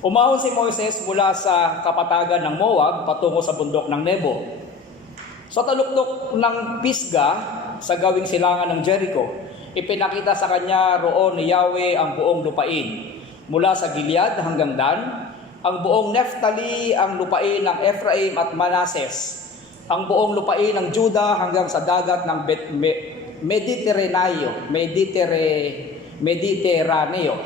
Umahon si Moises mula sa kapatagan ng Moab patungo sa bundok ng Nebo. Sa taluktok ng Pisga, sa gawing silangan ng Jericho, ipinakita sa kanya roon ni Yahweh ang buong lupain, mula sa Gilead hanggang Dan, ang buong Neftali, ang lupain ng Ephraim at Manases, ang buong lupain ng Juda hanggang sa dagat ng Mediteraneo.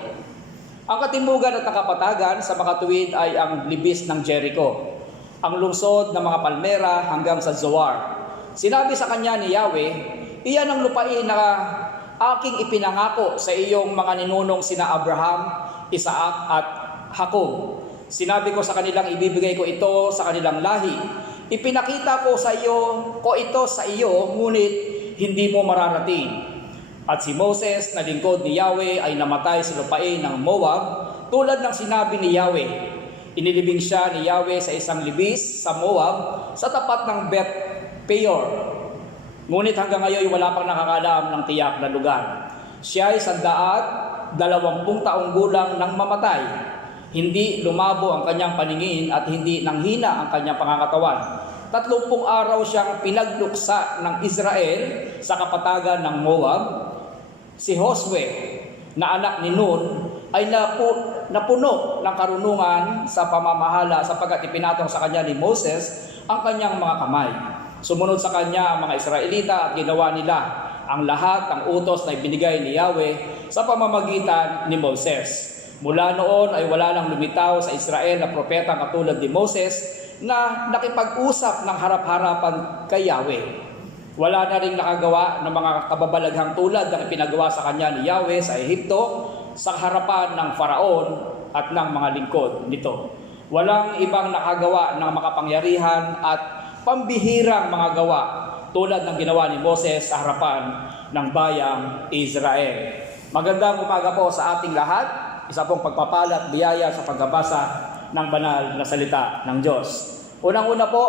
Ang katimugan at nakapatagan sa makatuwid ay ang libis ng Jericho, ang lungsod ng mga palmera hanggang sa Zoar. Sinabi sa kanya ni Yahweh, iyan ang lupain na aking ipinangako sa iyong mga ninunong sina Abraham, Isaac at Jacob. Sinabi ko sa kanilang ibibigay ko ito sa kanilang lahi. Ipinakita ko ito sa iyo, ngunit hindi mo mararating. At si Moses na lingkod ni Yahweh ay namatay sa lupain ng Moab, tulad ng sinabi ni Yahweh. Inilibing siya ni Yahweh sa isang libis sa Moab, sa tapat ng Beth Peor. Ngunit hanggang ngayon wala pang nakakalam ng tiyak na lugar. Siya ay 120 taong gulang nang mamatay. Hindi lumabo ang kanyang paningin at hindi nanghina ang kanyang pangangatawan. 30 araw siyang pinagluksa ng Israel sa kapatagan ng Moab. Si Josue na anak ni Nun ay napuno ng karunungan sa pamamahala sapagkat ipinatong sa kanya ni Moses ang kanyang mga kamay. Sumunod sa kanya ang mga Israelita at ginawa nila ang lahat ng utos na ibinigay ni Yahweh sa pamamagitan ni Moses. Mula noon ay wala nang lumitaw sa Israel na propetang katulad ni Moses na nakipag-usap ng harap-harapan kay Yahweh. Wala na ring nakagawa ng mga kababalaghang tulad ng ipinagawa sa kanya ni Yahweh sa Ehipto sa harapan ng Faraon at ng mga lingkod nito. Walang ibang nakagawa ng makapangyarihan at pambihirang mga gawa tulad ng ginawa ni Moses sa harapan ng bayang Israel. Magandang umaga po sa ating lahat. Isa pong pagpapala at biyaya sa pagbabasa ng banal na salita ng Diyos. Unang-una po,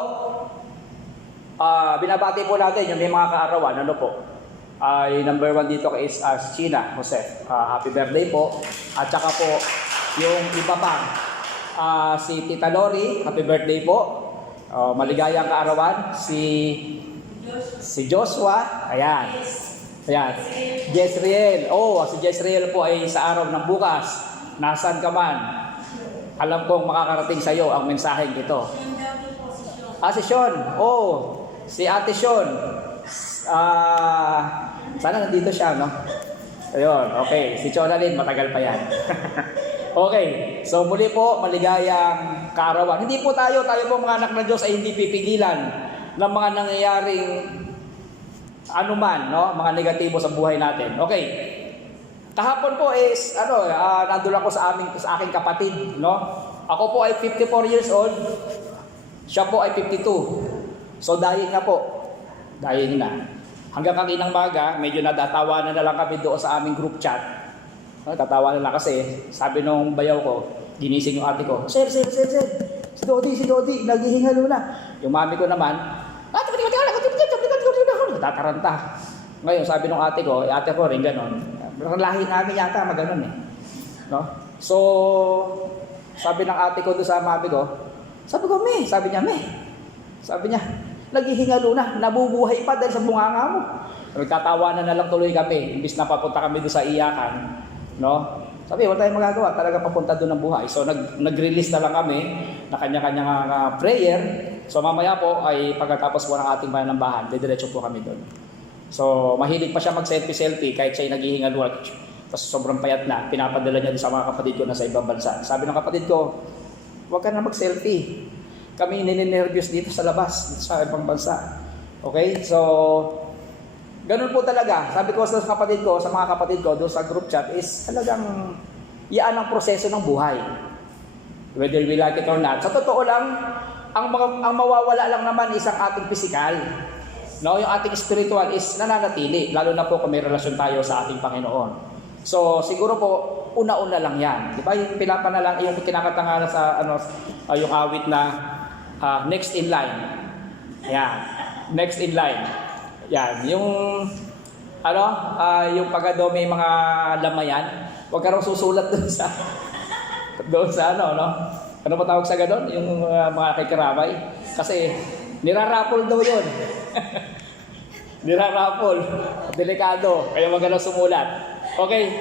binabati po natin yung may mga kaarawan. Ano po? Ay number 1 dito is China, Jose. Happy birthday po. At saka po, yung iba pa, si Tita Lori, happy birthday po. Maligayang kaarawan. Si Joshua, ayan. Ayan. Jezreel. Si Jezreel po ay sa araw ng bukas. Nasaan ka man? Alam kong makakarating sa iyo ang mensaheng ito. Si Sean. Si Ate Sean. Sana nandito siya, no? Ayun, okay. Si Chonalyn, matagal pa yan. Okay. So muli po, maligayang kaarawan. Hindi po tayo po mga anak ng Diyos ay hindi pipigilan ng mga nangyayaring anuman, no? Mga negatibo sa buhay natin. Okay. Kahapon po is nandun ako sa aking kapatid, no? Ako po ay 54 years old. Siya po ay 52. So dying na po. Dying na. Hanggang kaninang maga, medyo nadatawanan na lang kami doon sa aming group chat. Tatawanan na kasi sabi nung bayaw ko, ginising yung ate ko. Sir. Si Dodi, naghihingalo na. Yung mami ko naman, tataranta. Ngayon, sabi nung ate ko rin ganon. Lahi namin yata maganon eh. No? So, sabi ng ate ko doon sa mami ko, sabi niya, naghihingalo na, nabubuhay pa dahil sa bunganga mo. Nagtatawanan na lang tuloy kami, imbis na papunta kami doon sa iyakan. No? Sabi, wala tayong magagawa, talaga papunta doon ng buhay. So, nag-release na lang kami na kanya-kanyang prayer. So, mamaya po ay pagkatapos po ng ating pananambahan, didiretso po kami doon. So, mahilig pa siya mag-selfie kahit siya naghihingalo. Tapos sobrang payat na, pinapadala niya sa mga kapatid ko na sa ibang bansa. Sabi ng kapatid ko, huwag ka na mag-selfie. Kami ninenervyos dito sa labas, dito sa ibang bansa. Okay? So, ganun po talaga. Sabi ko sa kapatid ko, sa mga kapatid ko, doon sa group chat, is talagang yan ang proseso ng buhay. Whether we like it or not. Sa totoo lang, ang mawawala lang naman is ang ating physical. No, yung ating spiritual is nananatili, lalo na po kung may relasyon tayo sa ating Panginoon. So, siguro po, una-una lang yan. Di ba? Yung pinapanalang, yung kinakatangalan sa, yung awit na next in line. Ayan. Next in line. Yan. Yung, yung pagkado may mga lamayan, huwag ka raw susulat dun sa, Doon sa ano, no? Ano ba tawag sa ganon? Yung mga kikiramay. Kasi nirarapol daw yun. Nirarapol. Delikado. Kaya maganda sumulat. Okay.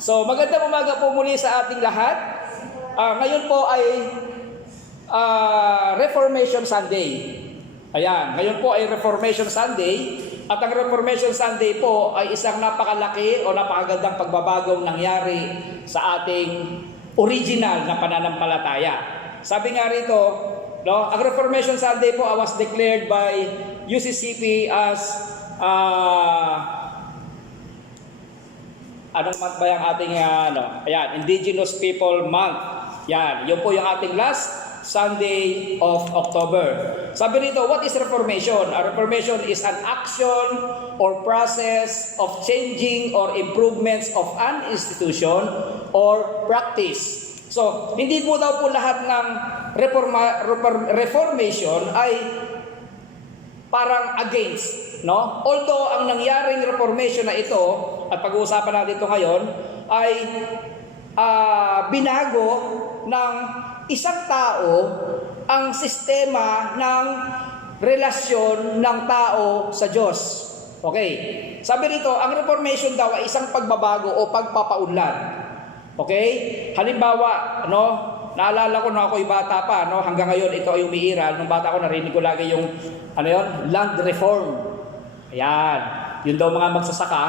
So magandang umaga po muli sa ating lahat. Ngayon po ay Reformation Sunday. Ayan, ngayon po ay Reformation Sunday. At ang Reformation Sunday po ay isang napakalaki o napakagandang pagbabagong nangyari sa ating original na pananampalataya. Sabi nga rito, no, ang Reformation Sunday po was declared by UCCP as anong month ba yung ating Indigenous People Month. Yan, yun po yung ating last Sunday of October. Sabi rito, what is Reformation? A Reformation is an action or process of changing or improvements of an institution or practice. So, hindi po daw po lahat ng reformation ay parang against, no? Although ang nangyaring reformation na ito, at pag-uusapan natin ito ngayon, ay binago ng isang tao ang sistema ng relasyon ng tao sa Diyos. Okay. Sabi rito, ang reformation daw ay isang pagbabago o pagpapaunlad. Okay? Halimbawa, no, naalala ko na ako'y bata pa, no, hanggang ngayon ito ay umiiral. Nung bata ko narinig ko lagi yung land reform. Ayan. Yun daw mga magsasaka,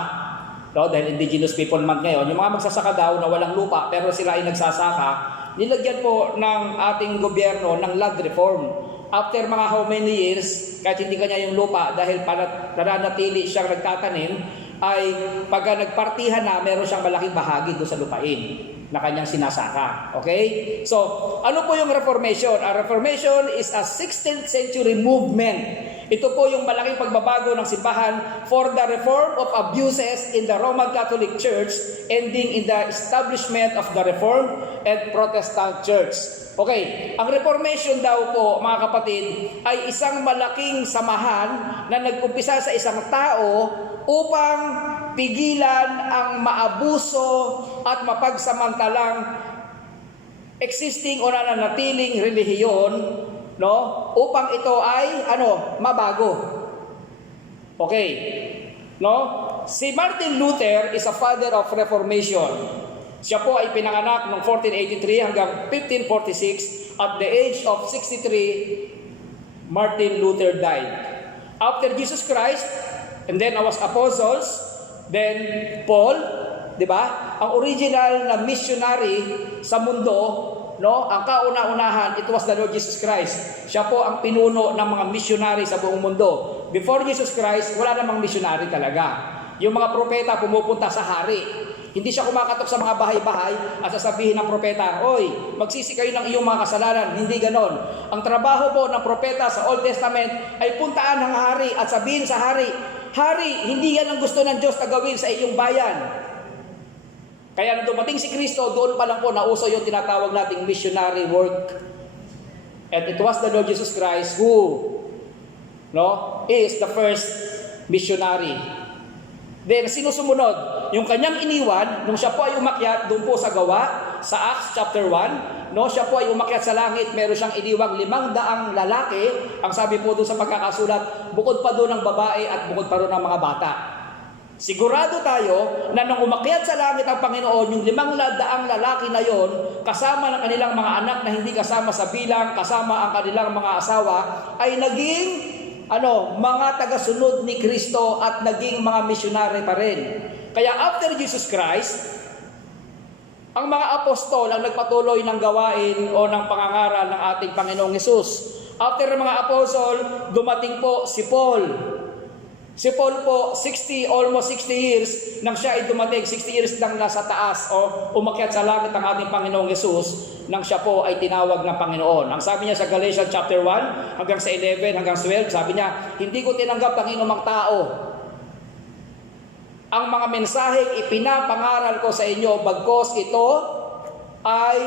no, dahil Indigenous People Month ngayon, yung mga magsasaka daw na walang lupa pero sila ay nagsasaka, nilagyan po ng ating gobyerno ng land reform. After mga how many years, kahit hindi kanya yung lupa dahil nananatili siyang nagtatanim, ay pagka nagpartihan na, meron siyang malaking bahagi doon sa lupain na kanyang sinasaka. Okay? So, ano po yung Reformation? A Reformation is a 16th century movement. Ito po yung malaking pagbabago ng simbahan for the reform of abuses in the Roman Catholic Church, ending in the establishment of the Reformed and Protestant Church. Okay, ang Reformation daw po, mga kapatid, ay isang malaking samahan na nag-umpisa sa isang tao upang pigilan ang maabuso at mapagsamantalang existing o nananatiling relihiyon, no, upang ito ay mabago. Okay, no? Si Martin Luther is a father of Reformation. Siya po ay pinanganak noong 1483 hanggang 1546. At the age of 63, Martin Luther died. After Jesus Christ, and then our apostles, then Paul, di ba? Ang original na missionary sa mundo, no, ang kauna-unahan, it was the Lord Jesus Christ. Siya po ang pinuno ng mga missionary sa buong mundo. Before Jesus Christ, wala namang missionary talaga. Yung mga propeta pumupunta sa hari. Hindi siya kumakatok sa mga bahay-bahay at sasabihin ng propeta, "Oy, magsisi kayo ng iyong mga kasalanan." Hindi ganon. Ang trabaho po ng propeta sa Old Testament ay puntaan ng hari at sabihin sa hari, "Hari, hindi yan ang gusto ng Diyos na gawin sa iyong bayan." Kaya nung dumating si Kristo, doon pa lang po nauso yung tinatawag nating missionary work. And it was the Lord Jesus Christ who, no, is the first missionary. Then, sino sumunod? Yung kanyang iniwan, nung siya po ay umakyat, doon po sa gawa, sa Acts chapter 1, no, siya po ay umakyat sa langit, meron siyang iniwang 500 lalaki, ang sabi po doon sa pagkakasulat, bukod pa doon ng babae at bukod pa doon ng mga bata. Sigurado tayo na nung umakyat sa langit ang Panginoon, yung 500 lalaki na yon, kasama ng kanilang mga anak na hindi kasama sa bilang, kasama ang kanilang mga asawa, ay naging mga tagasunod ni Kristo at naging mga misyonary pa rin. Kaya after Jesus Christ, ang mga apostol ang nagpatuloy ng gawain o ng pangangaral ng ating Panginoong Hesus. After ng mga apostol, dumating po si Paul. Si Paul po, almost 60 years nang siya ay dumating, 60 years nang nasa taas o umakyat sa langit ang ating Panginoong Hesus, nang siya po ay tinawag ng Panginoon. Ang sabi niya sa Galatians chapter 1 hanggang sa 11 hanggang 12, sabi niya, "Hindi ko tinanggap ang inumang tao. Ang mga mensaheng ipinapangaral ko sa inyo, bagkos ito ay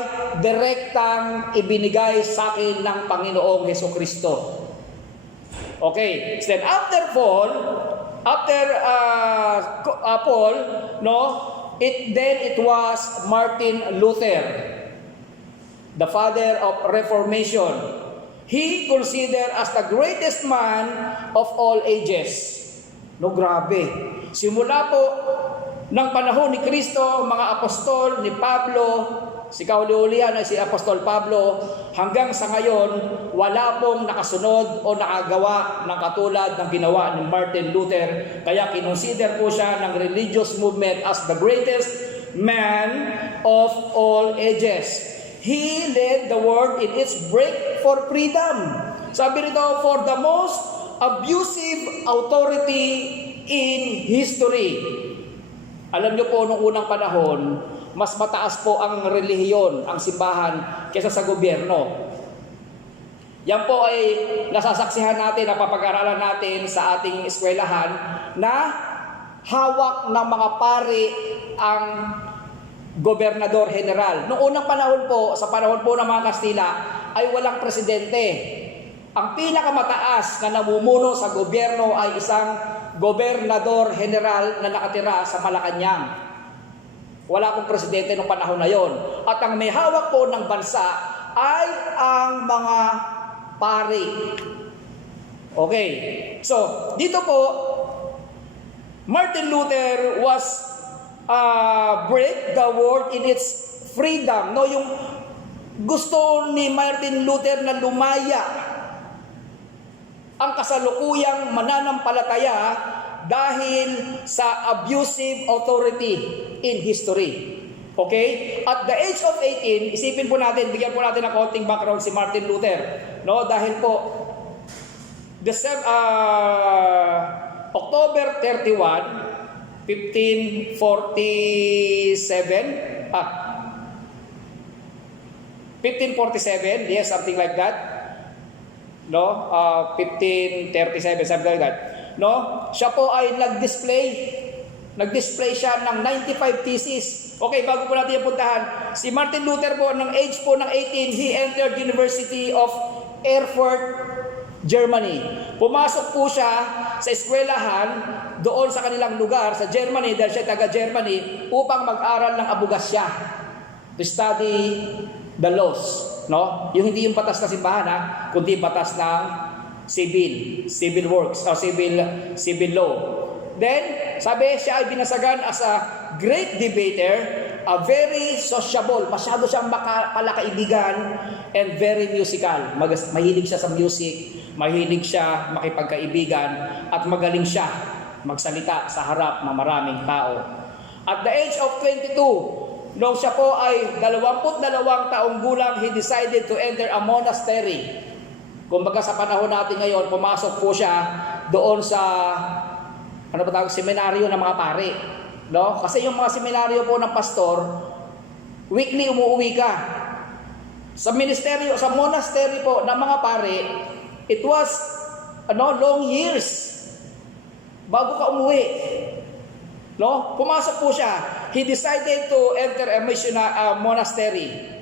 direktang ibinigay sa akin ng Panginoong Hesukristo." Okay, then after Paul, no, it was Martin Luther. the father of Reformation. He considered as the greatest man of all ages. No, grabe. Simula po ng panahon ni Kristo, mga apostol ni Pablo, si kauli-ulihan ay si Apostol Pablo, hanggang sa ngayon, wala pong nakasunod o nakagawa ng katulad ng ginawa ni Martin Luther. Kaya kinonsider po siya ng religious movement as the greatest man of all ages. He led the world in its break for freedom. Sabi nito, for the most abusive authority in history. Alam niyo po, nung unang panahon, mas mataas po ang relihiyon, ang simbahan, kaysa sa gobyerno. Yan po ay nasasaksihan natin, napapag-aralan natin sa ating eskwelahan na hawak ng mga pari ang gobernador general. Noong unang panahon po, sa panahon po ng mga Kastila, ay walang presidente. Ang pinakamataas na namumuno sa gobyerno ay isang gobernador general na nakatira sa Malacanang. Wala pong presidente noong panahon na yon. At ang may hawak po ng bansa ay ang mga pari. Okay. So, dito po, Martin Luther was break the world in its freedom. No, yung gusto ni Martin Luther na lumaya ang kasalukuyang mananampalataya dahil sa abusive authority in history. Okay? At the age of 18, isipin po natin, bigyan po natin ng konting background si Martin Luther. No, dahil po October 31, 1547, 1547, yes, something like that. No, 1537, something like that. No, siya po ay nag-display siya ng 95 thesis. Okay, bago po natin yung puntahan, si Martin Luther po, ng age po ng 18, he entered University of Erfurt, Germany. Pumasok po siya sa eskwelahan doon sa kanilang lugar, sa Germany, dahil siya taga-Germany, upang mag-aral ng abogasya, to study the laws. No? Yung hindi yung batas na simbahan, kundi batas ng civil works, or civil law. Then, sabi, siya ay binasagan as a great debater, a very sociable, masyado siyang palakaibigan, and very musical. Mahilig siya sa music, mahilig siya makipagkaibigan, at magaling siya magsalita sa harap ng maraming tao. At the age of 22, nung siya po ay 22 taong gulang, he decided to enter a monastery. Kumbaga sa panahon natin ngayon, pumasok po siya doon sa seminaryo ng mga pari. No? Kasi yung mga seminaryo po ng pastor, weekly umuwi ka. Sa ministeryo, sa monastery po ng mga pari, it was long years bago ka umuwi. No? Pumasok po siya. He decided to enter a monastery.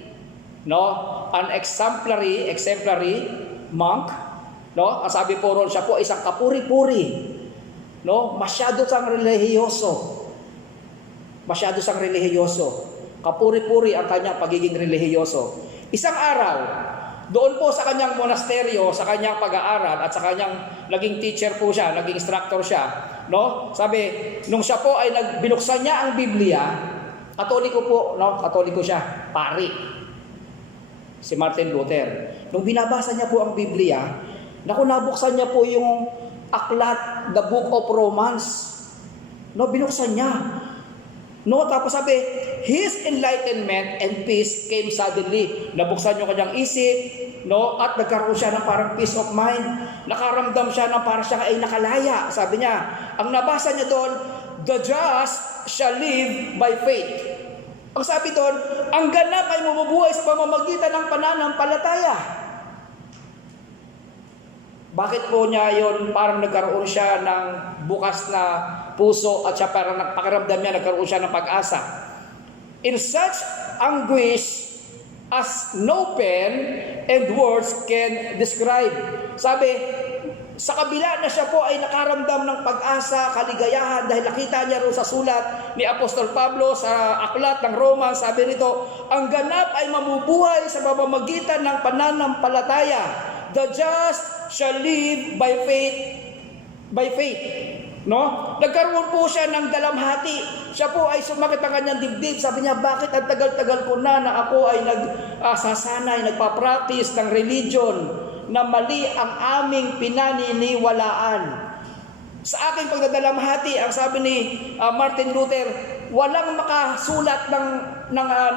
No? An exemplary monk. No? Ang sabi po ron, siya po isang kapuri-puri. No? Masyado siyang relihiyoso. Kapuri-puri ang kanyang pagiging relihiyoso. Isang araw, doon po sa kanyang monasteryo, sa kanyang pag-aaral, at sa kanyang naging teacher po siya, naging instructor siya, no? Sabi, nung siya po ay binuksan niya ang Biblia, Katoliko po, no? Katoliko siya, pari. Si Martin Luther. Nung binabasa niya po ang Biblia, nabuksan niya po yung aklat, the book of Romans. No, binuksan niya. No, tapos sabi, his enlightenment and peace came suddenly. Nabuksan yung kanyang isip, no, at nagkaroon siya ng parang peace of mind. Nakaramdam siya ng parang siya ay nakalaya. Sabi niya, ang nabasa niya doon, the just shall live by faith. Ang sabi doon, ang ganap ay mabubuhay sa pamamagitan ng pananampalataya. Bakit po niya yon? Parang nagkaroon siya ng bukas na puso at siya parang pakiramdam niya, nagkaroon siya ng pag-asa. In such anguish as no pen and words can describe. Sabi, sa kabila na siya po ay nakaramdam ng pag-asa, kaligayahan dahil nakita niya roon sa sulat ni Apostol Pablo sa aklat ng Roma, sabi nito, ang ganap ay mamubuhay sa pamamagitan ng pananampalataya. The just shall live by faith. By faith. No? Nagkaroon po siya ng dalamhati. Siya po ay sumakit ang kanyang dibdib. Sabi niya, bakit ang tagal-tagal ko na ako ay nagsasanay, nagpa-practice ng religion na mali ang aming pinaniniwalaan. Sa aking pagdadalamhati, ang sabi ni Martin Luther, walang makasulat ng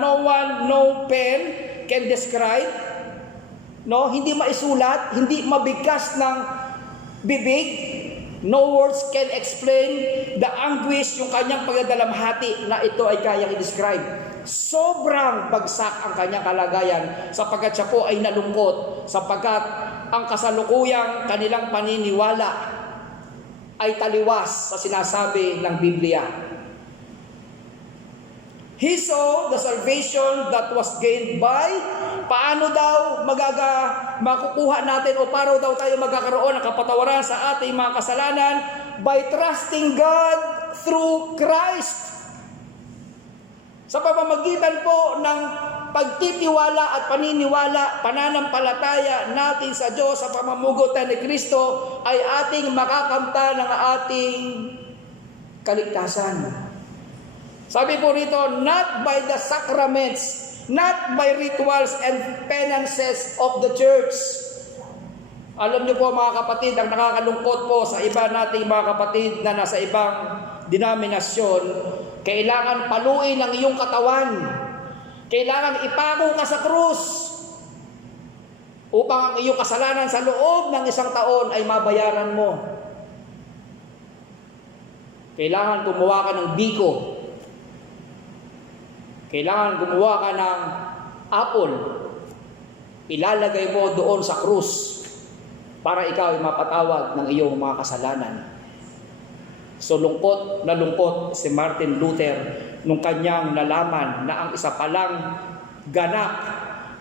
no one, no pen can describe, no, hindi maisulat, hindi mabigkas ng bibig, no words can explain the anguish, yung kanyang pagdadalamhati na ito ay kayang i-describe. Sobrang bagsak ang kanyang kalagayan sapagkat siya po ay nalungkot, sapagkat ang kasalukuyang kanilang paniniwala ay taliwas sa sinasabi ng Biblia. He saw the salvation that was gained by, paano daw makukuha natin o paano daw tayo magkakaroon ng kapatawaran sa ating mga kasalanan? By trusting God through Christ. Sa pamamagitan po ng pagtitiwala at paniniwala, pananampalataya natin sa Diyos sa pamamagitan ni Kristo ay ating makakamta ng ating kaligtasan. Sabi po rito, not by the sacraments, not by rituals and penances of the church. Alam niyo po mga kapatid, ang nakakalungkot po sa iba nating mga kapatid na nasa ibang denominasyon, kailangan paluin ang iyong katawan. Kailangan ipako ka sa krus upang ang iyong kasalanan sa loob ng 1 taon ay mabayaran mo. Kailangan gumawa ka ng biko. Kailangan gumawa ka ng apple. Ilalagay mo doon sa krus para ikaw ay mapatawad ng iyong mga kasalanan. So lungkot na lungkot si Martin Luther nung kanyang nalaman na ang isa palang ganap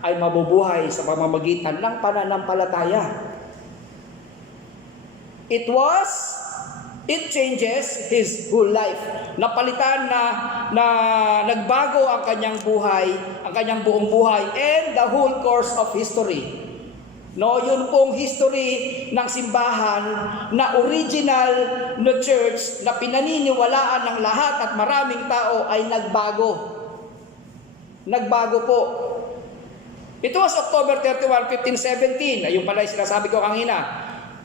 ay mabubuhay sa pamamagitan ng pananampalataya. It changes his whole life. Napalitan na nagbago ang kanyang buhay, ang kanyang buong buhay and the whole course of history. No, yun pong history ng simbahan na original na church na pinaniniwalaan ng lahat at maraming tao ay nagbago. Nagbago po. Ito was October 31, 1517. Ayun pala yung sinasabi ko kanina.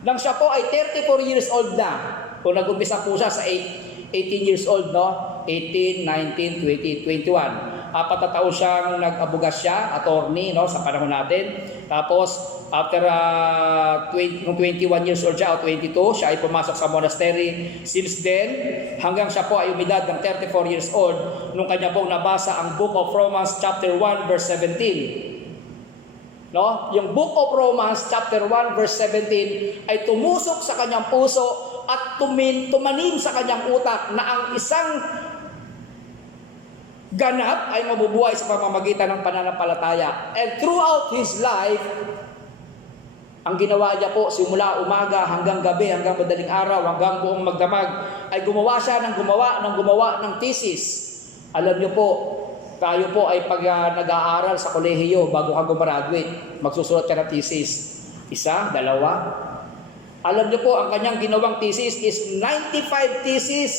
Nang siya po ay 34 years old na. Kung nag-umpisa po siya sa 18 years old, no? 18, 19, 20, 21. 4 na taon siyang nag-abugas siya, attorney, no, sa panahon natin. Tapos, after 21 years old siya, o 22, siya ay pumasok sa monastery. Since then, hanggang siya po ay umidad ng 34 years old, nung kanya pong nabasa ang Book of Romans chapter 1, verse 17. No? Yung Book of Romans chapter 1, verse 17 ay tumusok sa kanyang puso at tumanim sa kanyang utak na ang isang ganap ay mabubuhay sa pamamagitan ng pananampalataya. And throughout his life, ang ginawa niya po simula umaga hanggang gabi, hanggang madaling araw, hanggang buong magdamag, ay gumawa siya ng gumawa ng thesis. Alam niyo po, tayo po ay pag nag-aaral sa kolehiyo bago ka gumraduate, magsusulat ka ng thesis. 1, 2. Alam niyo po, ang kanyang ginawang thesis is 95 thesis.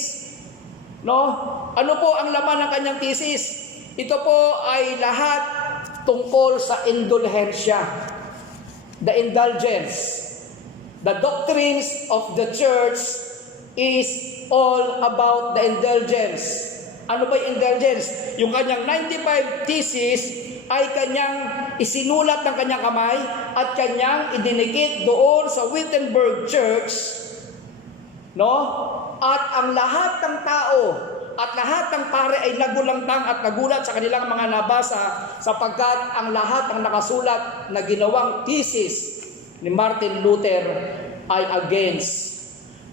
No? Ano po ang laman ng kanyang thesis? Ito po ay lahat tungkol sa indulhensya. The indulgence. The doctrines of the church is all about the indulgence. Ano ba yung indulgence? Yung kanyang 95 thesis ay kanyang isinulat ng kanyang kamay at kanyang idinikit doon sa Wittenberg Church. No? At ang lahat ng tao at lahat ng pare ay nagulantang at nagulat sa kanilang mga nabasa sapagkat ang lahat ng nakasulat na ginawang thesis ni Martin Luther ay against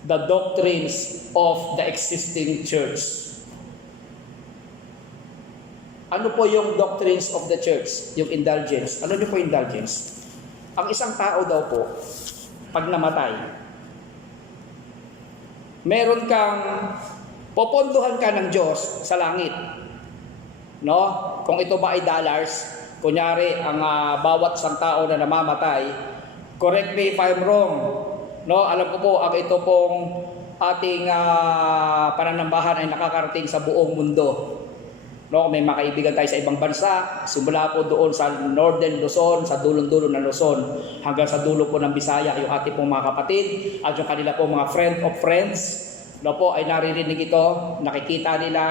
the doctrines of the existing church. Ano po yung doctrines of the church? Yung indulgence. Ano niyo po indulgence? Ang isang tao daw po, pag namatay, meron kang popondohan ka ng Diyos sa langit. No? Kung ito ba ay dollars, kunyari ang bawat isang tao na namamatay, correct me if I'm wrong. No, alam ko po ang ito pong ating pananambahan ay nakakarating sa buong mundo. No, may mga kaibigan tayo sa ibang bansa, simula po doon sa Northern Luzon, sa dulong-dulo ng Luzon, hanggang sa dulo po ng Bisaya, yung ating pong mga kapatid, at yung kanila po mga friend of friends, no po, ay naririnig ito, nakikita nila,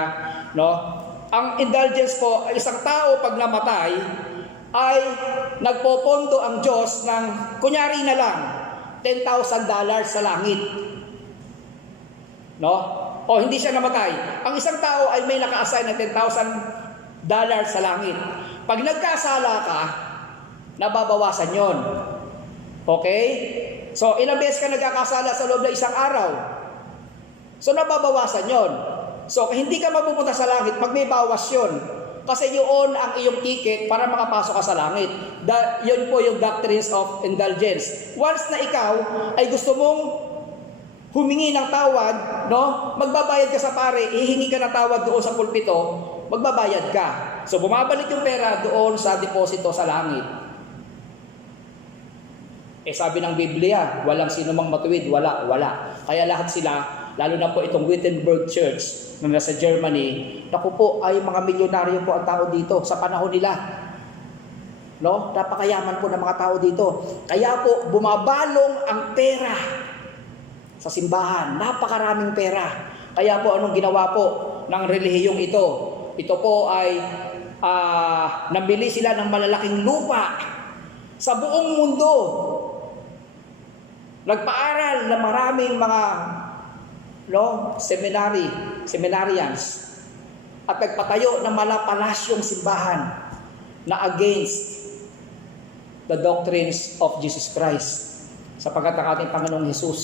no. Ang indulgence po, isang tao pag namatay, ay nagpopondo ang Diyos ng, kunyari na lang, $10,000 sa langit. No? O hindi siya namatay. Ang isang tao ay may naka-assign na $10,000 sa langit. Pag nagkasala ka, nababawasan yon. Okay? So, ilang beses ka nagkakasala sa loob ng isang araw? So, nababawasan yon. So, hindi ka mapupunta sa langit pag may bawas yon. Kasi yun ang iyong ticket para makapasok ka sa langit. Yun po yung doctrines of indulgence. Once na ikaw ay gusto mong humingi ng tawad, no? Magbabayad ka sa pare, ihingi ka ng tawad doon sa pulpito, magbabayad ka. So bumabalik yung pera doon sa deposito sa langit. Sabi ng Biblia, walang sino mang matuwid, wala. Kaya lahat sila, lalo na po itong Wittenberg Church na nasa Germany, naku po, ay mga milyonaryo po ang tao dito sa panahon nila. No? Napakayaman po ng mga tao dito. Kaya po, bumabalong ang pera sa simbahan, napakaraming pera. Kaya po anong ginawa po ng relihiyong ito? Ito po ay nabili sila ng malalaking lupa sa buong mundo. Nagpaaral na maraming mga seminarians at nagpatayo ng malapalasyong simbahan na against the doctrines of Jesus Christ, sapagkat ang ating Panginoong Jesus,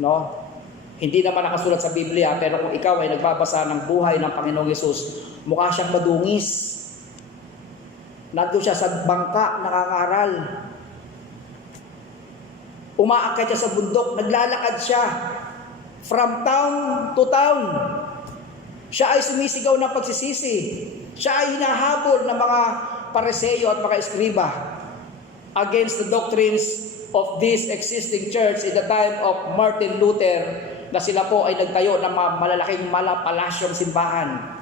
no? Hindi naman nakasulat sa Biblia, pero kung ikaw ay nagbabasa ng buhay ng Panginoong Hesus, mukha siyang madungis. Nandun siya sa bangka, nangangaral. Umaakyat siya sa bundok, naglalakad siya from town to town. Siya ay sumisigaw ng pagsisisi. Siya ay hinahabol ng mga Pariseo at mga eskriba against the doctrines of this existing church in the time of Martin Luther, na sila po ay nagtayo ng mga malalaking malapalasyong simbahan.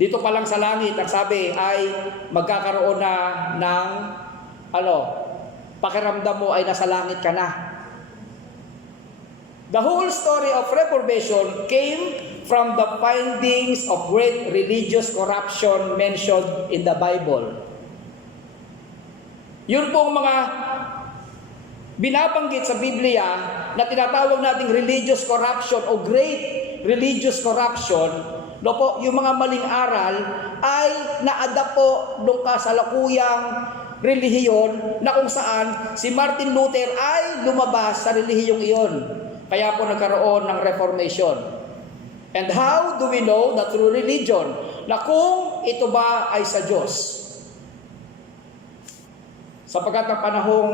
Dito pa lang sa langit, ang sabi ay magkakaroon na ng pakiramdam mo ay nasa langit ka na. The whole story of Reformation came from the findings of great religious corruption mentioned in the Bible. Yun pong mga binabanggit sa Biblia na tinatawag nating religious corruption o great religious corruption, no po, yung mga maling aral ay na-adapt po nung kasalukuyang relihiyon na kung saan si Martin Luther ay lumabas sa relihiyong iyon. Kaya po nagkaroon ng Reformation. And how do we know the true religion? Na kung ito ba ay sa Diyos? Sapagkat ang panahong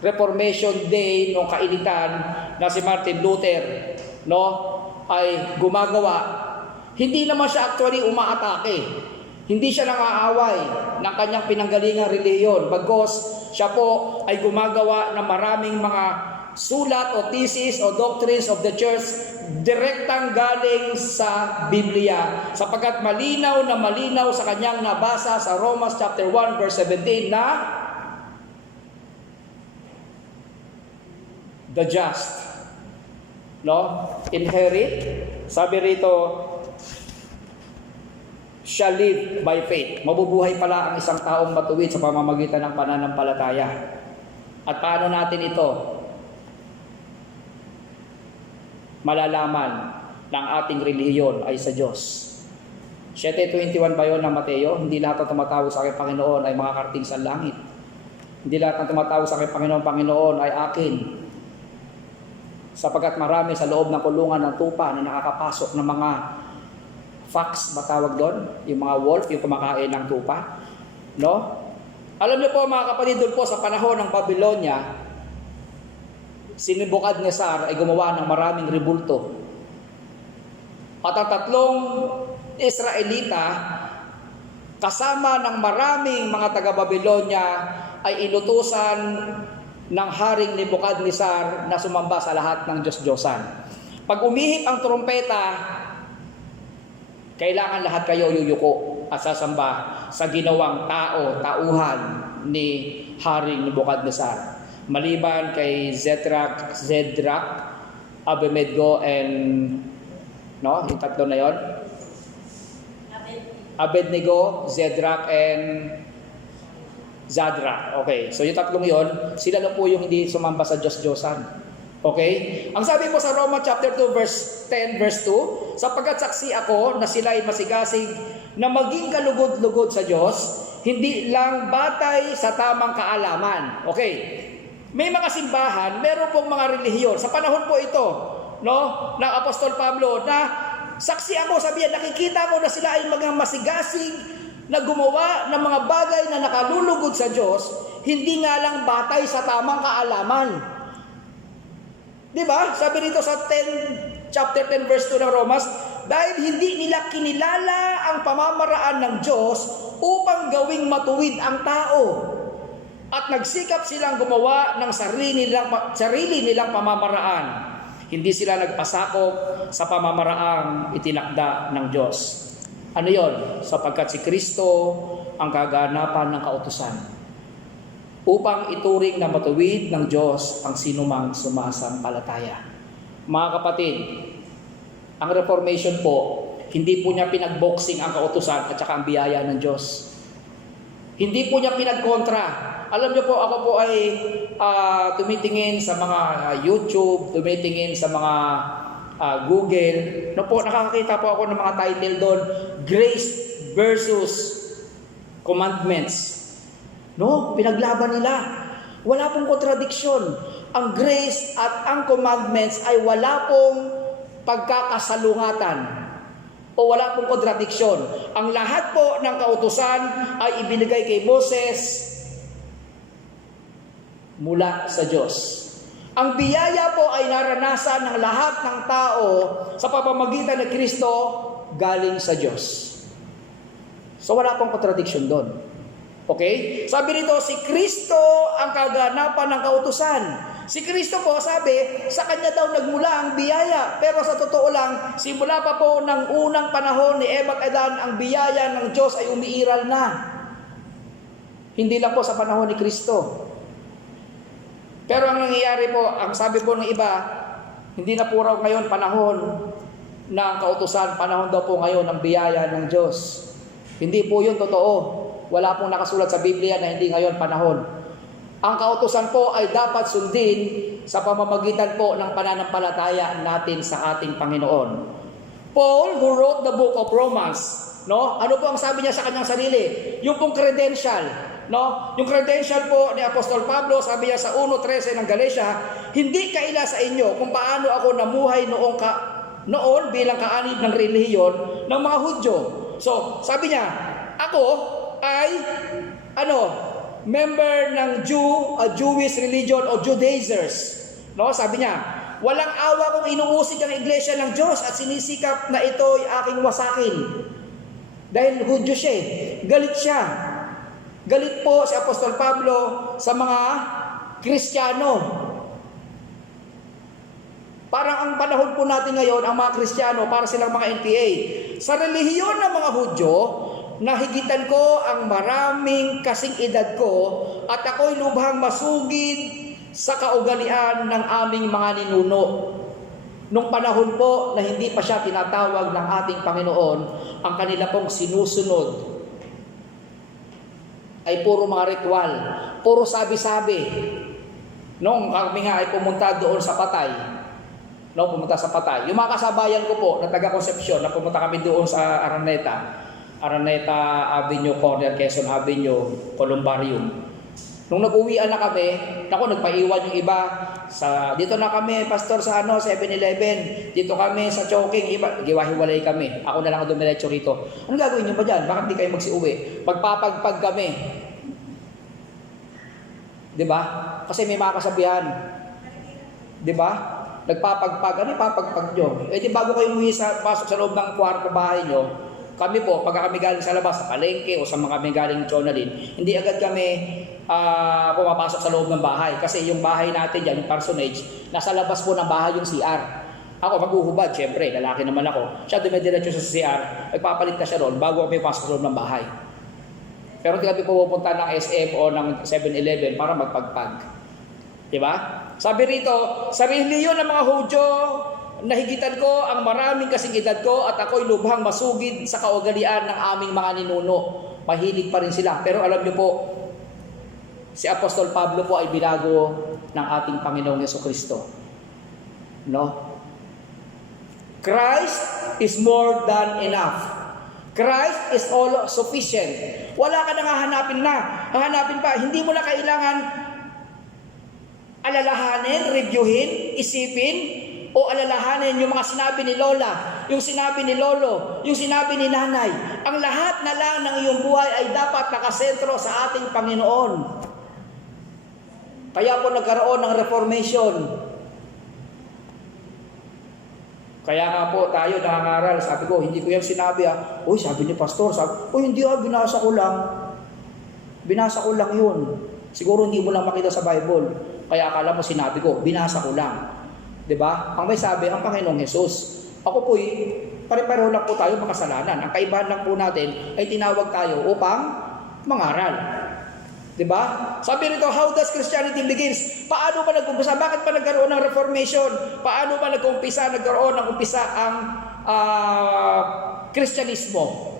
Reformation Day nung kainitan na si Martin Luther, no, ay gumagawa, hindi naman siya actually umaatake. Hindi siya nangaaway ng kanyang pinanggalingang relihiyon, bagkus siya po ay gumagawa ng maraming mga sulat o thesis o doctrines of the church direktang galing sa Biblia, sapagkat malinaw na malinaw sa kanyang nabasa sa Romans chapter 1 verse 17 na the just, no, inherit, sabi rito, shall live by faith. Mabubuhay pala ang isang taong matuwid sa pamamagitan ng pananampalataya. At paano natin ito malalaman ng ating relihiyon ay sa Diyos? 7:21 ba yun ng Mateo? Hindi lahat ng tumatawag sa aking Panginoon ay makakarating sa langit. Hindi lahat ng tumatawag sa aking Panginoon ay akin. Sapagkat marami sa loob ng kulungan ng tupa na nakakapasok ng mga fox, matawag doon, yung mga wolf, yung kumakain ng tupa, no? Alam niyo po mga kapatid, doon po sa panahon ng Babylonia, si Nebukadnezar ay gumawa ng maraming rebulto. At ang tatlong Israelita, kasama ng maraming mga taga-Babylonia, ay inutusan ng Haring Nebukadnezar na sumamba sa lahat ng Diyos-Diyosan. Pag umihip ang trompeta, kailangan lahat kayo yuyuko at sasamba sa ginawang tauhan ni Haring Nebukadnezar. Maliban kay Zedrak, Abednego, and yung tatlo na yon? Abednego, Zedrak, and Zadrak. Okay, so yung tatlong yon, sila na po yung hindi sumamba sa Diyos-Diyosan. Okay? Ang sabi po sa Roma chapter 2 verse 10 verse 2, sapagkat saksi ako na sila ay masigasig na maging kalugod-lugod sa Diyos, hindi lang batay sa tamang kaalaman. Okay. May mga simbahan, meron pong mga relihiyon. Sa panahon po ito, ng Apostol Pablo, na saksi ako, sabihan, nakikita ko na sila ay mga masigasig na gumawa ng mga bagay na nakalulugod sa Diyos, hindi nga lang batay sa tamang kaalaman. Diba? Sabi rito sa chapter 10 verse 2 ng Romas, dahil hindi nila kinilala ang pamamaraan ng Diyos upang gawing matuwid ang tao. At nagsikap silang gumawa ng sarili nilang pamamaraan. Hindi sila nagpasakop sa pamamaraang itinakda ng Diyos. Ano yon? Sapagkat si Kristo ang kaganapan ng kautusan upang ituring na matuwid ng Diyos ang sinumang sumasampalataya. Mga kapatid, ang Reformation po, hindi po niya pinagboxing ang kautusan at saka ang biyaya ng Diyos. Hindi po niya pinagkontra. Alam niyo po, ako po ay tumitingin sa mga YouTube, tumitingin sa mga Google. Nakakakita po ako ng mga title doon, Grace versus Commandments. Pinaglaban nila. Wala pong kontradiksyon. Ang grace at ang commandments ay wala pong pagkakasalungatan o wala pong kontradiksyon. Ang lahat po ng kautusan ay ibinigay kay Moses mula sa Diyos. Ang biyaya po ay naranasan ng lahat ng tao sa pamamagitan ng Kristo galing sa Diyos. So wala pong kontradiksyon doon. Okay? Sabi rito, si Kristo ang kaganapan ng kautusan. Si Kristo po, sabi, sa Kanya daw nagmula ang biyaya. Pero sa totoo lang, simula pa po ng unang panahon ni Eva at Adan, ang biyaya ng Diyos ay umiiral na. Hindi lang po sa panahon ni Kristo. Pero ang nangyayari po, ang sabi po ng iba, hindi na po raw ngayon panahon ng kautusan, panahon daw po ngayon ng biyaya ng Diyos. Hindi po yun totoo. Wala pong nakasulat sa Biblia na hindi ngayon panahon. Ang kautusan po ay dapat sundin sa pamamagitan po ng pananampalataya natin sa ating Panginoon. Paul, who wrote the book of Romans, ano po ang sabi niya sa kanyang sarili? Yung pong credential, yung credential po ni Apostol Pablo, sabi niya sa 1:13 ng Galatia, hindi kaila sa inyo kung paano ako namuhay noon bilang kaanib ng relihiyon ng mga Hudyo. So, sabi niya, ako ay member ng Jewish religion o Judaizers. Sabi niya, walang awa kung inuusig ang iglesia ng Diyos at sinisikap na ito ay aking wasakin. Dahil Hudyo siya, galit siya. Galit po si Apostol Pablo sa mga Kristiyano. Parang ang panahon po natin ngayon, ang mga Kristiyano, para silang mga NPA. Sa relihiyon ng mga Hudyo, nahigitan ko ang maraming kasing edad ko at ako'y lubhang masugid sa kaugalian ng aming mga ninuno. Nung panahon po na hindi pa siya tinatawag ng ating Panginoon, ang kanila pong sinusunod ay puro mga ritual, puro sabi-sabi. Nung kami nga ay pumunta doon sa Patay, pumunta sa Patay. Yung mga kasabayan ko po na taga-Concepcion, na pumunta kami doon sa Araneta Avenue Corner, Quezon Avenue, Columbarium. Nung nag-uwian na kami, nagpaiwan yung iba. Dito na kami, pastor, sa 7-Eleven. Dito kami sa Chowking. Iba, giwahiwalay kami. Ako na lang ang dumiretso rito. Ano gagawin nyo ba dyan? Bakit di kayo magsiuwi? Magpapagpag kami. Diba? Kasi may mga kasabihan. Di ba? Nagpapagpag. Ano yung papagpag nyo? Eh di bago kayo pasok sa loob ng kwarto bahay nyo, kami po, pagka kami galing sa labas, sa palengke o sa mga kami galing Chonalin, hindi agad kami pumapasok sa loob ng bahay. Kasi yung bahay natin dyan, yung parsonage, nasa labas po ng bahay yung CR. Ako, maghuhubad, syempre, lalaki naman ako. Siya dumidiretso sa CR, nagpapalit na siya roon bago kami pasok sa loob ng bahay. Pero hindi kami pupunta ng SM o ng 7-Eleven para magpagpag. Diba? Sabi rito, sa reliyon ng mga Hudyo, nahigitan ko ang maraming kasing edad ko at ako'y lubhang masugid sa kaugalian ng aming mga ninuno. Mahilig pa rin sila. Pero alam niyo po, si Apostol Pablo po ay binago ng ating Panginoong Jesucristo. No? Christ is more than enough. Christ is all sufficient. Wala ka nang hahanapin pa. Hindi mo na kailangan alalahanin, reviewin, isipin, o alalahanin yung mga sinabi ni Lola, yung sinabi ni Lolo, yung sinabi ni Nanay. Ang lahat na lang ng iyong buhay ay dapat nakasentro sa ating Panginoon. Kaya po nagkaroon ng Reformation. Kaya nga po tayo nangangaral, sabi ko, hindi ko yan sinabi Uy, sabi ni Pastor, hindi binasa ko lang. Binasa ko lang yun. Siguro hindi mo lang makita sa Bible. Kaya akala mo sinabi ko, binasa ko lang. Diba? Ang may sabi, ang Panginoong Jesus. Ako po, pare-pareho lang po tayo makasalanan. Ang kaibahan lang po natin ay tinawag tayo upang mangaral. Diba? Sabi rito, how does Christianity begins? Paano ba nag-umpisa? Bakit ba nagkaroon ng Reformation? Paano ba nagkaroon ng umpisa ang Kristyanismo?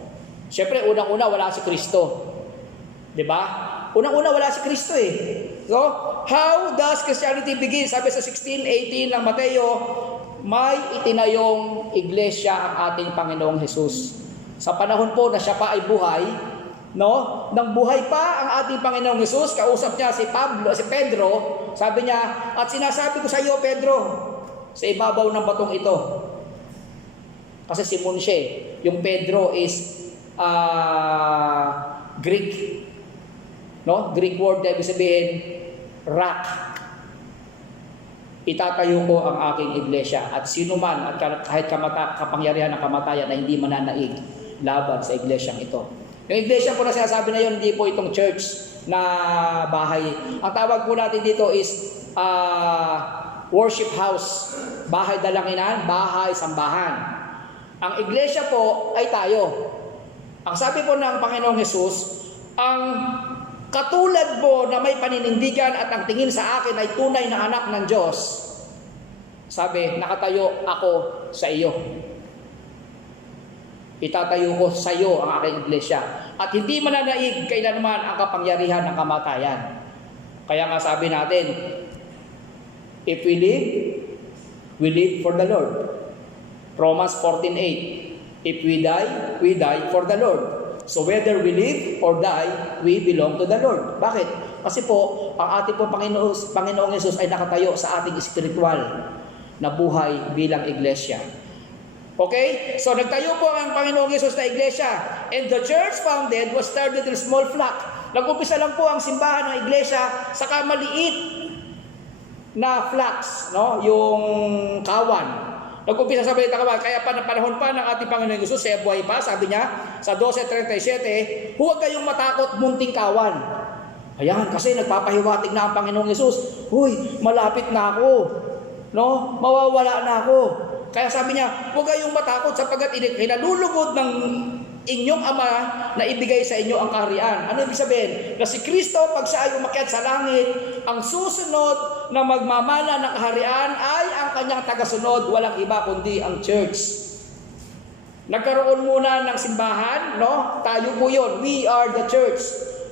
Siyempre, unang-una wala si Kristo. Diba? Unang-una wala si Kristo So, how does Christianity begin? Sabi sa 16:18 ng Mateo, may itinayong iglesia ang ating Panginoong Jesus. Sa panahon po na siya pa ay buhay, nang buhay pa ang ating Panginoong Jesus, kausap niya si Pedro, sabi niya, at sinasabi ko sa iyo, Pedro, sa ibabaw ng batong ito. Kasi Simon siya, yung Pedro is Greek. Greek word na ibig sabihin, rock. Itatayo ko ang aking iglesia at sino man at kahit kapangyarihan ng kamatayan na hindi mananaig laban sa iglesyang ito. Yung iglesia po na sinasabi na yun, hindi po itong church na bahay. Ang tawag po natin dito is worship house. Bahay dalanginan, bahay sambahan. Ang iglesia po ay tayo. Ang sabi po ng Panginoong Hesus, ang katulad mo na may paninindigan at ang tingin sa akin ay tunay na anak ng Diyos. Sabi, nakatayo ako sa iyo. Itatayo ko sa iyo ang aking iglesia. At hindi mananaig kailanman ang kapangyarihan ng kamatayan. Kaya nga sabi natin, if we live for the Lord. Romans 14:8. If we die for the Lord. So whether we live or die, we belong to the Lord. Bakit? Kasi po, ang ating po Panginoong Yesus ay nakatayo sa ating espiritual na buhay bilang iglesia. Okay? So nagtayo po ang Panginoong Yesus na iglesia. And the church founded was started in small flock. Nag-umpisa lang po ang simbahan ng iglesia sa maliit na flocks, yung kawan. Nag-umpisa sa balita kawan, kaya panahon pa ng ating Panginoong Yesus, siya buhay pa, sabi niya sa 12:37, huwag kayong matakot, munting kawan. Ayan, kasi nagpapahiwatig na ang Panginoong Yesus, malapit na ako. Mawawala na ako. Kaya sabi niya, huwag kayong matakot sapagkat kinalulugod ng inyong Ama na ibigay sa inyo ang kaharian. Ano ibig sabihin? Na si Kristo, pag siya ay umakyat sa langit, ang susunod na magmamana ng kaharian ay ang kanyang tagasunod, walang iba kundi ang church. Nagkaroon muna ng simbahan, Tayo po yun. We are the church.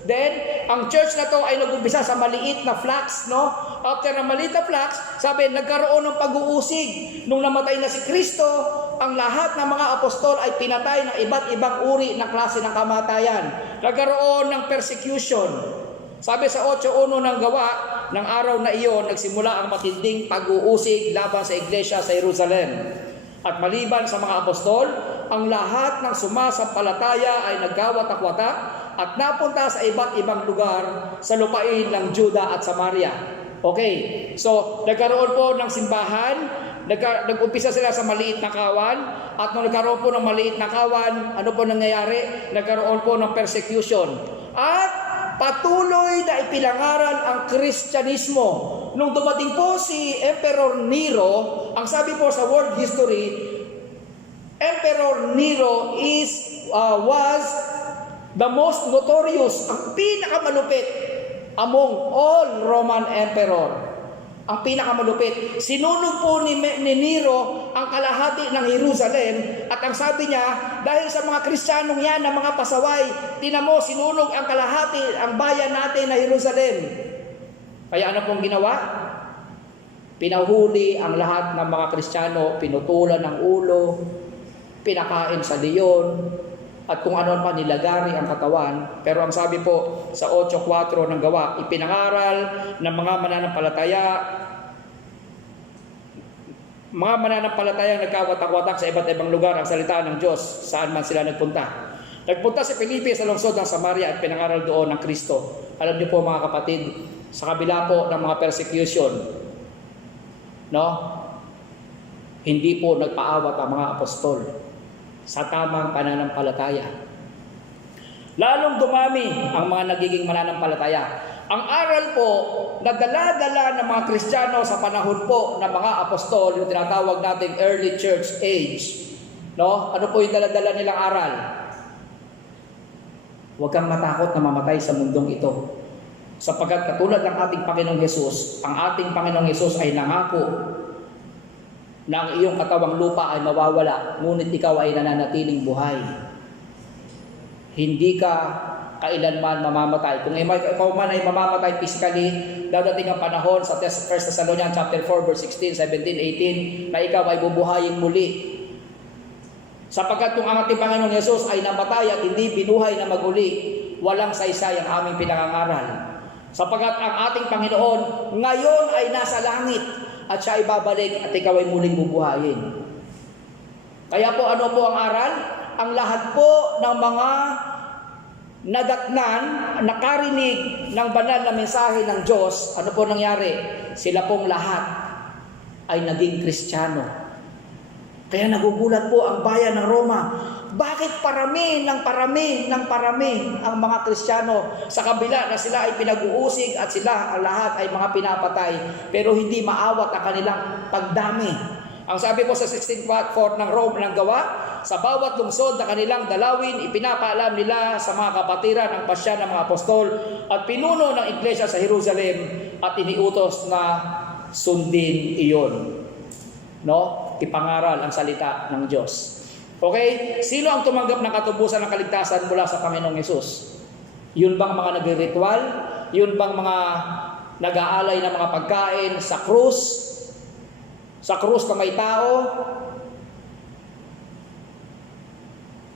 Then, ang church na to ay nag-umpisa sa maliit na flocks, After ng maliit na flocks, sabi, nagkaroon ng pag-uusig. Nung namatay na si Kristo, ang lahat ng mga apostol ay pinatay ng iba't ibang uri ng klase ng kamatayan. Nagkaroon ng persecution. Sabi sa 8:1 ng Gawa, ng araw na iyon, nagsimula ang matinding pag-uusig laban sa iglesia sa Jerusalem. At maliban sa mga apostol, ang lahat ng sumasampalataya ay nagkawatak-watak at napunta sa iba't ibang lugar sa lupain ng Juda at Samaria. Okay, so nagkaroon po ng simbahan, nag-umpisa sila sa maliit na kawan, at nung nagkaroon po ng maliit na kawan, ano po nangyayari? Nagkaroon po ng persecution. At patuloy na ipinangaral ang Kristyanismo. Nung dumating po si Emperor Nero, ang sabi po sa world history, Emperor Nero was the most notorious, ang pinakamalupit among all Roman emperor. Ang pinakamalupit. Sinunog po ni Nero ang kalahati ng Jerusalem, at ang sabi niya, dahil sa mga Kristiyanong yan na mga pasaway, tinan mo, sinunog ang kalahati, ang bayan natin na Jerusalem. Kaya ano pong ginawa? Pinahuli ang lahat ng mga Kristiyano, pinutulan ng ulo, pinakain sa leon, at kung ano pa nilagari ang katawan. Pero ang sabi po sa 8:4 ng Gawa, ipinangaral ng mga mananampalatayang nagkawatak-watak sa iba't ibang lugar ang salita ng Diyos saan man sila nagpunta. Nagpunta si Felipe sa lungsod ng Samaria at pinangaral doon ng Kristo. Alam niyo po mga kapatid, sa kabila po ng mga persecution, hindi po nagpaawat ang mga apostol sa tamang pananampalataya. Lalong dumami ang mga nagiging mananampalataya. Ang aral po na dala-dala ng mga Kristiyano sa panahon po ng mga apostol, yung tinatawag nating early church age, ano po yung dala-dala nilang aral? Huwag kang matakot na mamatay sa mundong ito. Sapagkat katulad ng ating Panginoong Hesus, ang ating Panginoong Hesus ay nangako na ang iyong katawang lupa ay mawawala, ngunit ikaw ay nananatiling buhay. Hindi ka kailanman mamamatay. Kung ikaw man ay mamamatay physically, dadating ang panahon sa 1 Thessalonians chapter 4 verse 16, 17, 18 na ikaw ay bubuhayin muli. Sapagkat kung ang ating Panginoong Hesus ay namatay at hindi binuhay na maguli, walang saysay ang aming pinangangaral. Sapagkat ang ating Panginoon ngayon ay nasa langit at siya ay babalik at ikaw ay muling bubuhayin. Kaya po ano po ang aral? Ang lahat po ng mga nadatnan, nakarinig ng banal na mensahe ng Diyos, ano po nangyari? Sila pong lahat ay naging Kristiyano. Kaya nagugulat po ang bayan ng Roma. Bakit parami ang mga Kristiyano sa kabila na sila ay pinag-uusig at sila ang lahat ay mga pinapatay, pero hindi maawat ang kanilang pagdami. Ang sabi po sa 16:4 ng Rome ng Gawa, sa bawat lungsod na kanilang dalawin, ipinapaalam nila sa mga kapatiran ang pasya ng mga apostol at pinuno ng iglesia sa Jerusalem at iniutos na sundin iyon. Ipangaral ang salita ng Diyos. Okay? Sino ang tumanggap ng katubusan ng kaligtasan mula sa Panginoong Hesus? Yun bang mga nagre-ritual? Yun bang mga nag-aalay ng mga pagkain sa krus? Sa krus na may tao?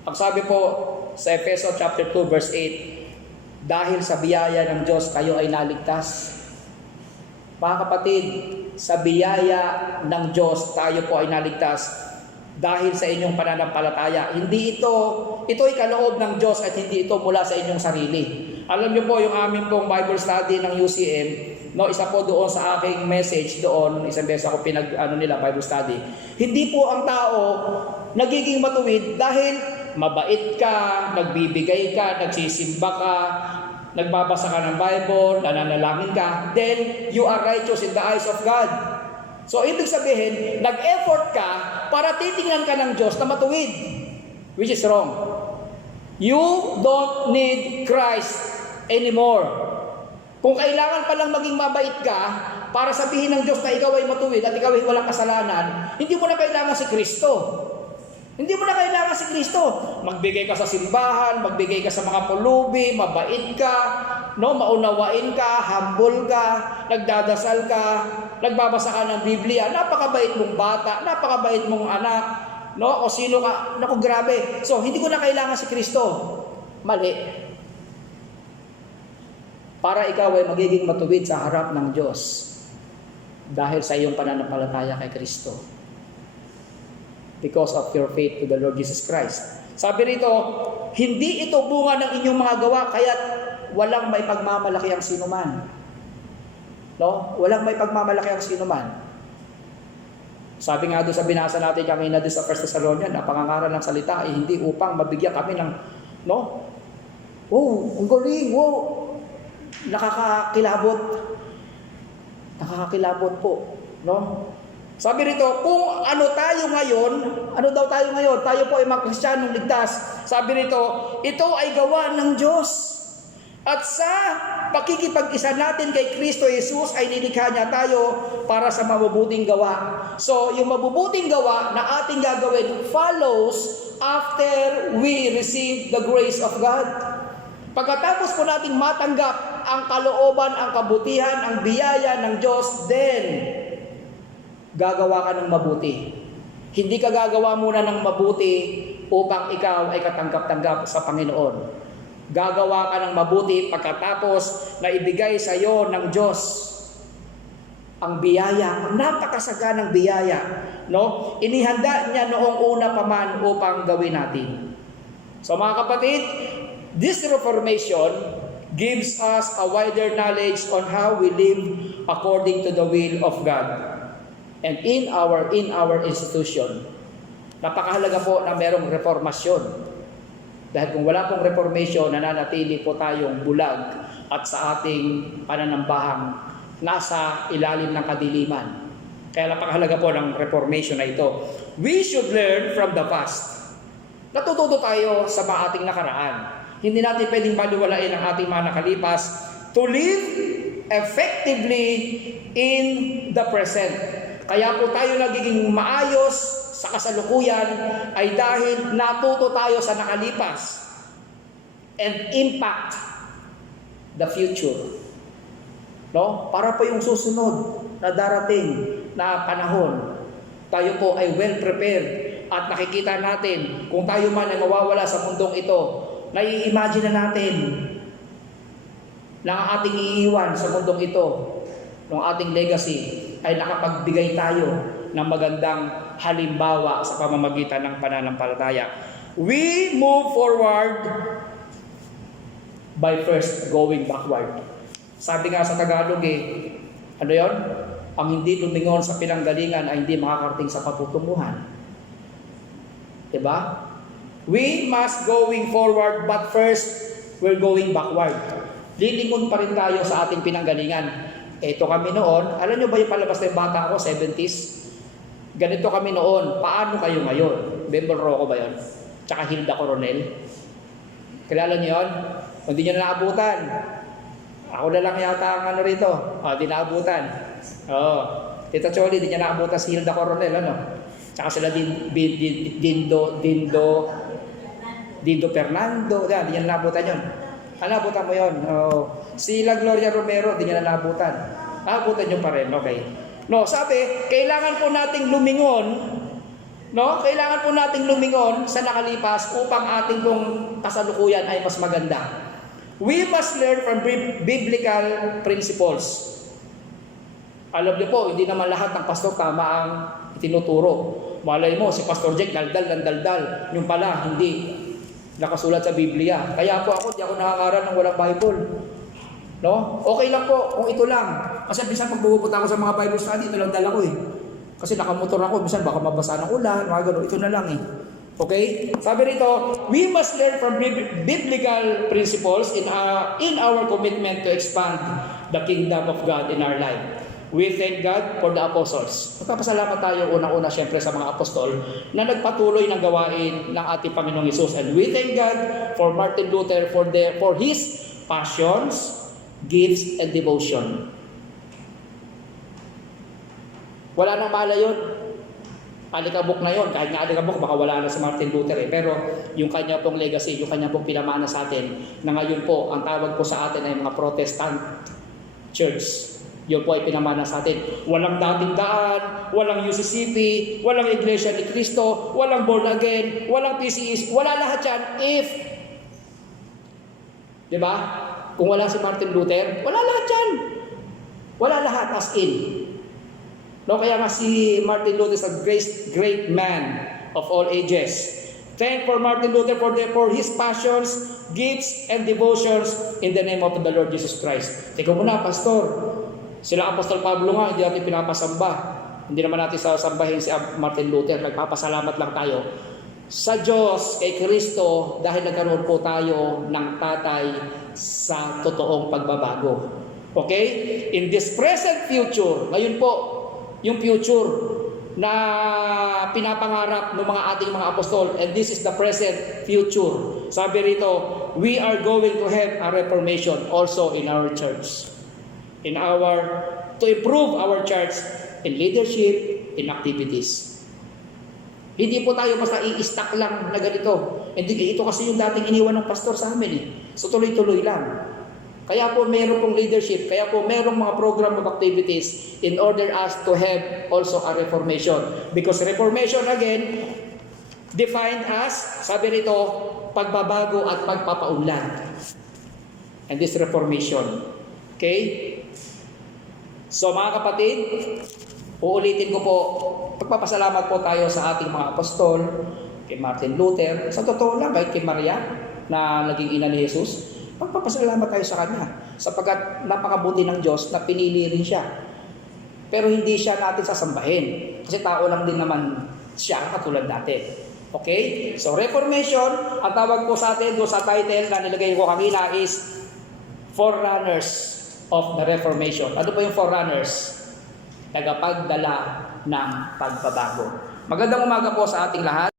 Ang sabi po sa Efeso chapter 2 verse 8, dahil sa biyaya ng Diyos kayo ay naligtas. Mga kapatid, sa biyaya ng Diyos tayo po ay naligtas dahil sa inyong pananampalataya. Hindi ito'y kaloob ng Diyos at hindi ito mula sa inyong sarili. Alam niyo po yung amin pong Bible study ng UCM, isa po doon sa aking message doon, isang beses ako Bible study. Hindi po ang tao nagiging matuwid dahil mabait ka, nagbibigay ka, nagsisimba ka, nagbabasa ka ng Bible, nananalangin ka, then you are righteous in the eyes of God. So, ibig sabihin, nag-effort ka para titingnan ka ng Diyos na matuwid, which is wrong. You don't need Christ anymore. Kung kailangan palang maging mabait ka para sabihin ng Diyos na ikaw ay matuwid at ikaw ay walang kasalanan, hindi mo na kailangan si Kristo. Hindi mo na kailangan si Kristo. Magbigay ka sa simbahan, magbigay ka sa mga pulubi, mabait ka, maunawain ka, humble ka, nagdadasal ka, nagbabasa ka ng Biblia, napakabait mong bata, napakabait mong anak, o sino ka, naku grabe. So, hindi ko na kailangan si Kristo. Mali. Para ikaw ay magiging matuwid sa harap ng Diyos dahil sa iyong pananampalataya kay Kristo. Because of your faith to the Lord Jesus Christ. Sabi rito, hindi ito bunga ng inyong mga gawa, kaya't walang may pagmamalaki ang sinuman. No? Walang may pagmamalaki ang sino man. Sabi nga doon sa binasa natin kanina doon sa 1 Thessalonians, ang pangangaral ng salita ay hindi upang mabigyan kami ng, no? Oh, ang galing, wow! Nakakakilabot. Nakakakilabot po, no? Sabi rito, kung ano tayo ngayon, ano daw tayo ngayon? Tayo po ay mga Kristiyanong ligtas. Sabi rito, ito ay gawa ng Diyos. At sa pakikipag-isa natin kay Kristo Jesus ay nilikha niya tayo para sa mabubuting gawa. So, yung mabubuting gawa na ating gagawin follows after we receive the grace of God. Pagkatapos po nating matanggap ang kalooban, ang kabutihan, ang biyaya ng Diyos, then gagawa ka ng mabuti. Hindi ka gagawa muna ng mabuti upang ikaw ay katanggap-tanggap sa Panginoon. Gagawa ka ng mabuti pagkatapos na ibigay sa iyo ng Diyos ang biyaya, ang napakasaganang biyaya, no? Inihanda niya noong una pa man upang gawin natin. So mga kapatid, this Reformation gives us a wider knowledge on how we live according to the will of God and in our institution. Napakahalaga po na merong reformasyon. Dahil kung wala pong reformation, nananatili po tayong bulag at sa ating pananambahang nasa ilalim ng kadiliman. Kaya napakahalaga po ng reformation na ito. We should learn from the past. Natututo tayo sa mga ating nakaraan. Hindi natin pwedeng baliwalain ang ating mga nakalipas to live effectively in the present. Kaya po tayo nagiging maayos sa kasalukuyan ay dahil natuto tayo sa nakalipas and impact the future. No? Para po yung susunod na darating na panahon, tayo po ay well prepared at nakikita natin kung tayo man ay mawawala sa mundong ito, nai-imagine na natin na ang ating iiwan sa mundong ito, ng ating legacy ay nakapagbigay tayo ng magandang halimbawa sa pamamagitan ng pananampalataya. We move forward by first going backward. Sabi nga sa Tagalog ano yon? Ang hindi lumingon sa pinanggalingan ay hindi makakarating sa patutunguhan. Diba? We must going forward but first we're going backward. Lilingon pa rin tayo sa ating pinanggalingan. Ito kami noon, alam nyo ba yung palabas na yung bata ko, 70s? Ganito kami noon, paano kayo ngayon? Bembol Rocco ba yun? Tsaka Hilda Coronel. Kilala nyo yun? Hindi nyo na naabutan. Ako na lang yata ang ano rito. Di naabutan. Tita Choli, di niya naabutan si Hilda Coronel, ano? Tsaka sila Dindo Fernando. Di niya naabutan yun. Naabutan mo yun. Sila Gloria Romero, di niya naabutan. Naabutan nyo pa rin, okay. No, sabi, kailangan po nating lumingon, no? Kailangan po nating lumingon sa nakalipas upang ating pong kasalukuyan ay mas maganda. We must learn from biblical principles. Alam niyo po, hindi naman lahat ng pastor tama ang itinuturo. Malay mo, si Pastor Jack daldal. Yung pala, hindi nakasulat sa Biblia. Kaya po ako, di ako nakakaral ng walang Bible. No? Okay lang po kung ito lang. Kasi minsan pag pupunta ako sa mga Bible study, ito lang dala ko Kasi nakamotor ako, minsan baka mabasa ng ulan, mga gano'n. Ito na lang Okay? Sabi rito, we must learn from biblical principles in our commitment to expand the kingdom of God in our life. We thank God for the apostles. Magpapasalamat tayo unang-una siyempre sa mga apostol na nagpatuloy ng gawain ng ating Panginoong Hesus. And we thank God for Martin Luther for his passions, gifts, and devotion. Wala nang mala yun. Alikabok na yun. Kahit nga alikabok, baka wala na si Martin Luther Pero yung kanya pong legacy, yung kanya pong pinamana sa atin, na ngayon po, ang tawag po sa atin ay mga Protestant Church. Yun po ay pinamana sa atin. Walang dating daan, walang UCCP, walang Iglesia ni Cristo, walang born again, walang PCEs, wala lahat yan if, di ba? Kung wala si Martin Luther, wala lahat yan. Wala lahat as in. No, kaya nga si Martin Luther is a great man of all ages. Thank for Martin Luther for his passions, gifts, and devotions in the name of the Lord Jesus Christ. Teka muna, Pastor. Sila Apostol Pablo nga, hindi natin pinapasamba. Hindi naman natin sasambahin si Martin Luther. Nagpapasalamat lang tayo sa Diyos, kay Kristo, dahil nagkaroon po tayo ng tatay sa totoong pagbabago. Okay? In this present future, ngayon po, yung future na pinapangarap ng mga ating mga apostol, and this is the present future. Sabi rito, we are going to have a reformation also in our church. To improve our church in leadership, in activities. Hindi po tayo basta i-stack lang na ganito. Ito kasi yung dating iniwan ng pastor sa amin eh. So tuloy-tuloy lang. Kaya po meron pong leadership, kaya po merong mga program of activities in order us to have also a reformation. Because reformation again, defined as, sabi rito, pagbabago at pagpapaunlad. And this reformation. Okay? So mga kapatid, uulitin ko po, pagpapasalamat po tayo sa ating mga apostol, kay Martin Luther, sa totoo lang, kahit kay Maria, na naging ina ni Jesus, pagpapasalamat tayo sa kanya, sapagkat napakabuti ng Diyos na pinili rin siya. Pero hindi siya natin sasambahin, kasi tao lang din naman siya, katulad natin. Okay? So Reformation, ang tawag po sa atin, doon sa title na nilagay ko kanina is Forerunners of the Reformation. Ano po yung Forerunners? Tagapagdala ng pagbabago. Magandang umaga po sa ating lahat.